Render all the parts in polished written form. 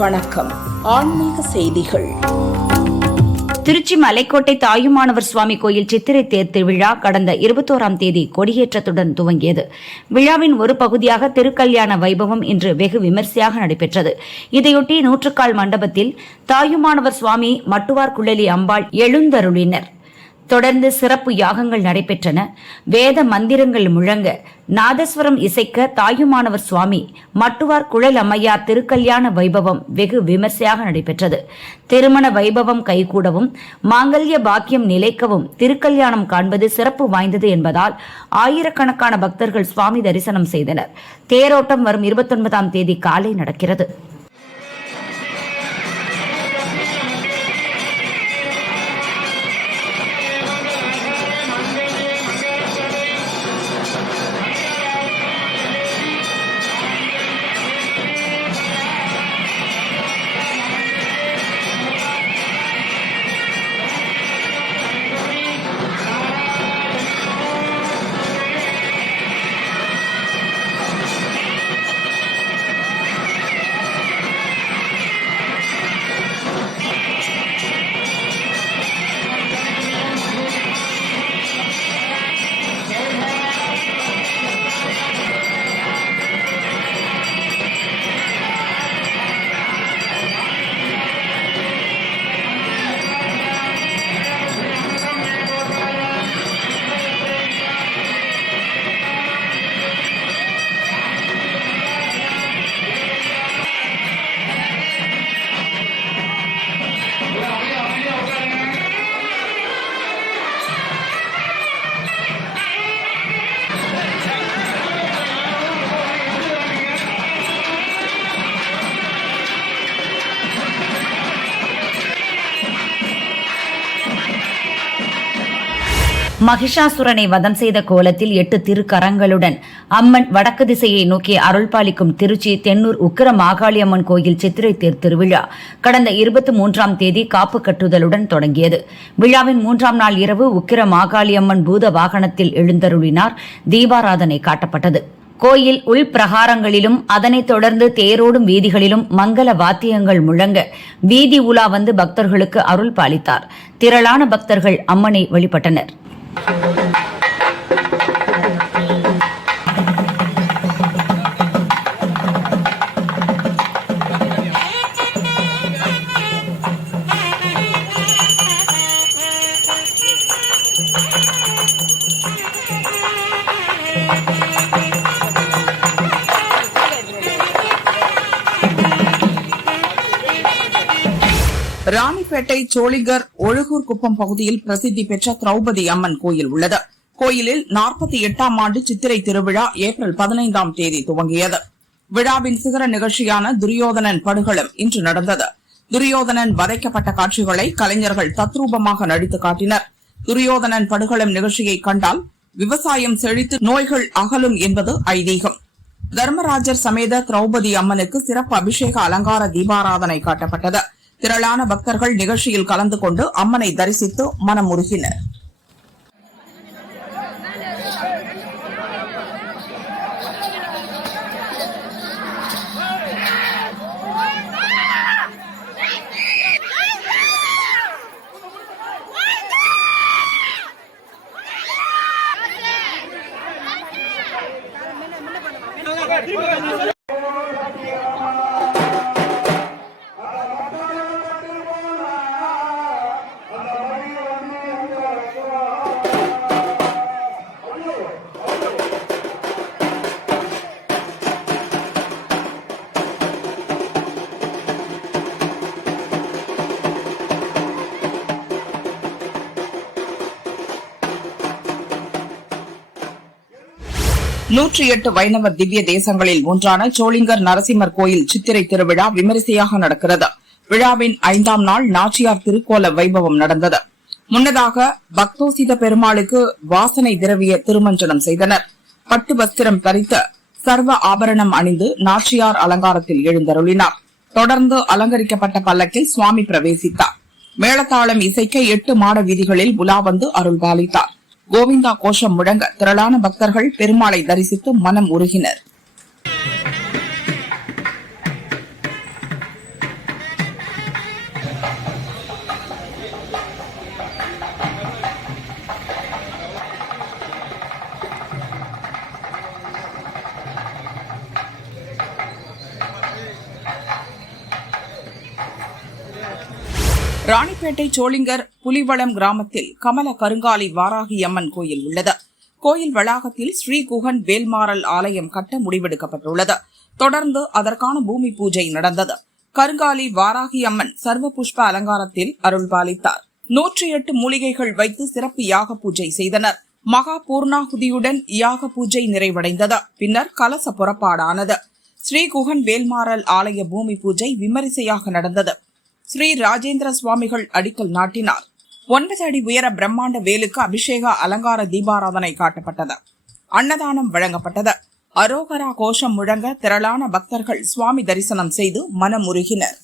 வணக்கம். ஆன்மீக செய்திகள். திருச்சி மலைக்கோட்டை தாயுமானவர் சுவாமி கோயில் சித்திரை தேர் திருவிழா கடந்த 21ஆம் தேதி கொடியேற்றத்துடன் துவங்கியது. விழாவின் ஒரு பகுதியாக திருக்கல்யாண வைபவம் இன்று வெகு விமர்சையாக நடைபெற்றது. இதையொட்டி நூற்றுக்கால் மண்டபத்தில் தாயுமானவர் சுவாமி, மட்டுவார் குழலி அம்பாள் எழுந்தருளினர். தொடர்ந்து சிறப்பு யாகங்கள் நடைபெற்றன. வேத மந்திரங்கள் முழங்க, நாதஸ்வரம் இசைக்க தாயுமானவர் சுவாமி, மட்டுவார் குழல் அம்மையார் திருக்கல்யாண வைபவம் வெகு விமர்சையாக நடைபெற்றது. திருமண வைபவம் கைகூடவும் மாங்கல்ய பாக்கியம் நிலைக்கவும் திருக்கல்யாணம் காண்பது சிறப்பு வாய்ந்தது என்பதால் ஆயிரக்கணக்கான பக்தர்கள் சுவாமி தரிசனம் செய்தனர். தேரோட்டம் வரும் 29ஆம் தேதி காலை நடக்கிறது. மகிஷாசுரனை வதம் செய்த கோலத்தில் 8 திருக்கரங்களுடன் அம்மன் வடக்கு திசையை நோக்கி அருள்பாலிக்கும் திருச்சி தென்னூர் உக்கிர மாகாளியம்மன் கோயில் சித்திரை தேர் திருவிழா கடந்த 23ஆம் தேதி காப்பு கட்டுதலுடன் தொடங்கியது. விழாவின் 3ஆம் நாள் இரவு உக்கிர மாகாளியம்மன் பூத வாகனத்தில் எழுந்தருளினார். தீபாராதனை காட்டப்பட்டது. கோயில் உள்பிரகாரங்களிலும் அதனைத் தொடர்ந்து தேரோடும் வீதிகளிலும் மங்கள வாத்தியங்கள் முழங்க வீதி உலா வந்து பக்தர்களுக்கு அருள் பாலித்தார். திரளான பக்தர்கள் அம்மனை வழிபட்டனர். ராணிப்பேட்டை சோளிகர் ஒழுகூர் குப்பம் பகுதியில் பிரசித்தி பெற்ற திரௌபதி அம்மன் கோயில் உள்ளது. கோயிலில் 48ஆம் ஆண்டு சித்திரை திருவிழா ஏப்ரல் 15ஆம் தேதி துவங்கியது. விழாவின் சிகர நிகழ்ச்சியான துரியோதனன் படுகளம் இன்று நடந்தது. துரியோதனன் வதைக்கப்பட்ட காட்சிகளை கலைஞர்கள் தத்ரூபமாக நடித்து காட்டினர். துரியோதனன் படுகளம் நிகழ்ச்சியை கண்டால் விவசாயம் செழித்து நோய்கள் அகலும் என்பது ஐதீகம். தர்மராஜர் சமேத திரௌபதி அம்மனுக்கு சிறப்பு அபிஷேக அலங்கார தீபாராதனை காட்டப்பட்டது. திரளான பக்தர்கள் நிகழ்ச்சியில் கலந்து கொண்டு அம்மனை தரிசித்து மனமுருகினர். நூற்றி 8 வைணவ திவ்ய தேசங்களில் ஒன்றான சோளிங்கர் நரசிம்மர் கோயில் சித்திரை திருவிழா விமரிசையாக நடக்கிறது. விழாவின் 5ஆம் நாள் நாச்சியார் திருக்கோல வைபவம் நடந்தது. முன்னதாக பக்தோசித பெருமாளுக்கு வாசனை திரவிய திருமஞ்சனம் செய்தனர். பட்டு வஸ்திரம் தரித்து சர்வ ஆபரணம் அணிந்து நாச்சியார் அலங்காரத்தில் எழுந்தருளினார். தொடர்ந்து அலங்கரிக்கப்பட்ட பல்லக்கில் சுவாமி பிரவேசித்தார். மேளதாளம் இசைக்க 8 மாட வீதிகளில் உலா வந்து அருள்பாலித்தார். கோவிந்தா கோஷம் முழங்க திரளான பக்தர்கள் பெருமாளை தரிசித்து மனம் உருகினர். ராணிப்பேட்டை சோளிங்கர் புலிவளம் கிராமத்தில் கமல கருங்காலி வாராகி அம்மன் கோயில் உள்ளது. கோயில் வளாகத்தில் ஸ்ரீ குகன் வேல்மாறல் ஆலயம் கட்ட முடிவெடுக்கப்பட்டுள்ளது. தொடர்ந்து அதற்கான பூமி பூஜை நடந்தது. கருங்காலி வாராகி அம்மன் சர்வ புஷ்ப அலங்காரத்தில் அருள்பாலித்தார். 108 மூலிகைகள் வைத்து சிறப்பு யாக பூஜை செய்தனர். மகா பூர்ணாகுதியுடன் யாக பூஜை நிறைவடைந்தது. பின்னர் கலச புறப்பாடானது. ஸ்ரீ குகன் வேல்மாறல் ஆலய பூமி பூஜை விமரிசையாக நடந்தது. ஸ்ரீ ராஜேந்திர சுவாமிகள் அடிக்கல் நாட்டினார். 9 அடி உயர பிரம்மாண்ட வேலுக்கு அபிஷேக அலங்கார தீபாராதனை காட்டப்பட்டது. அன்னதானம் வழங்கப்பட்டது. அரோகரா கோஷம் முழங்க திரளான பக்தர்கள் சுவாமி தரிசனம் செய்து மனமுருகினர்.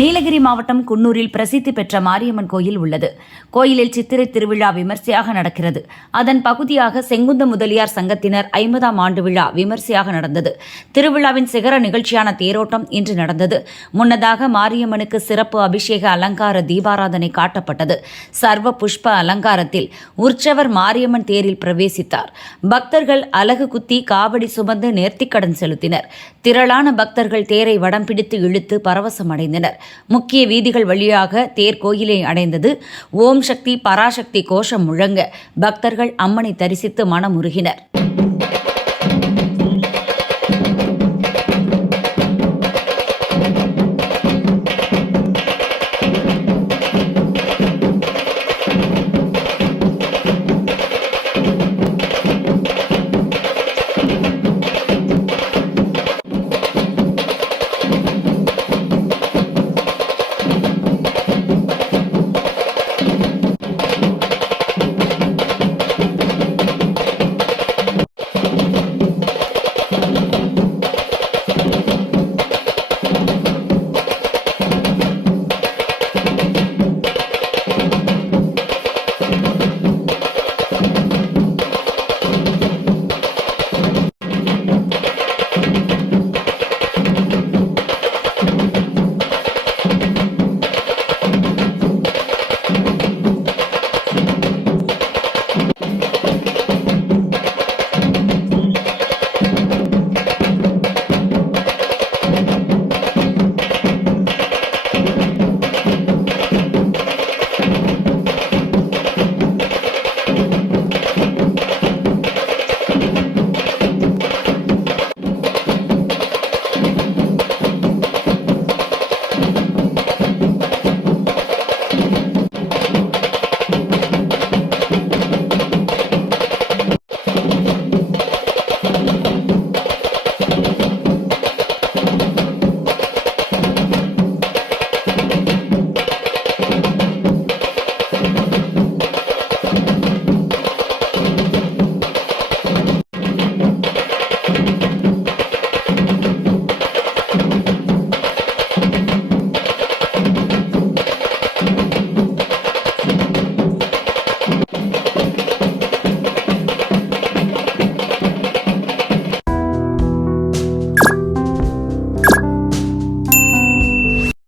நீலகிரி மாவட்டம் குன்னூரில் பிரசித்தி பெற்ற மாரியம்மன் கோயில் உள்ளது. கோயிலில் சித்திரை திருவிழா விமர்சையாக நடக்கிறது. அதன் பகுதியாக செங்குந்த முதலியார் சங்கத்தினர் 50ஆம் ஆண்டு விழா விமர்சையாக நடந்தது. திருவிழாவின் சிகர நிகழ்ச்சியான தேரோட்டம் இன்று நடந்தது. முன்னதாக மாரியம்மனுக்கு சிறப்பு அபிஷேக அலங்கார தீபாராதனை காட்டப்பட்டது. சர்வ புஷ்ப அலங்காரத்தில் உற்சவர் மாரியம்மன் தேரில் பிரவேசித்தார். பக்தர்கள் அலகு குத்தி காவடி சுமந்து நேர்த்திக்கடன் செலுத்தினர். திரளான பக்தர்கள் தேரை வடம் பிடித்து இழுத்து பரவசமடைந்தனர். முக்கிய வீதிகள் வழியாக தேர் கோயிலை அடைந்தது. ஓம் சக்தி பராசக்தி கோஷம் முழங்க பக்தர்கள் அம்மனை தரிசித்து மனமுருகினர்.